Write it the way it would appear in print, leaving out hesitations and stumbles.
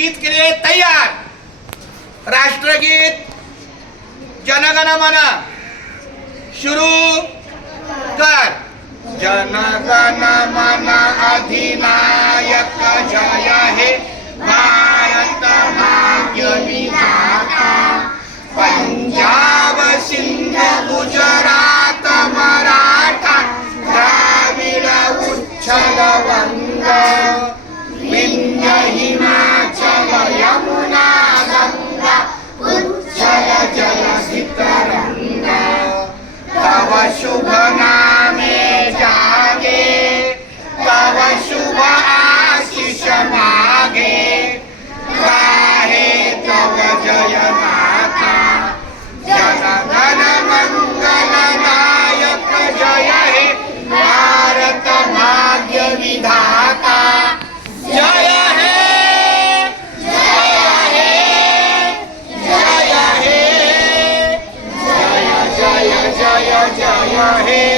गीत के लिए तैयार। राष्ट्रगीत जनगण मन शुरू कर। जनगण मन अधिनायक जय हे भारत भाग्य विधाता। पंजाब सिंध गुजरात मराठा द्राविड उच्छल वंग विंध्य हिमाचल यमुना गंगा उच्छल जलधि तरंगा। तव शुभ नामे जागे तव शुभ आशीष मागे। गाहे तव जय गाथा जनगण मंगल दायक जय हे भारत भाग्य विधाता। जय हे जय हे जय हे जय जय जय जय हे।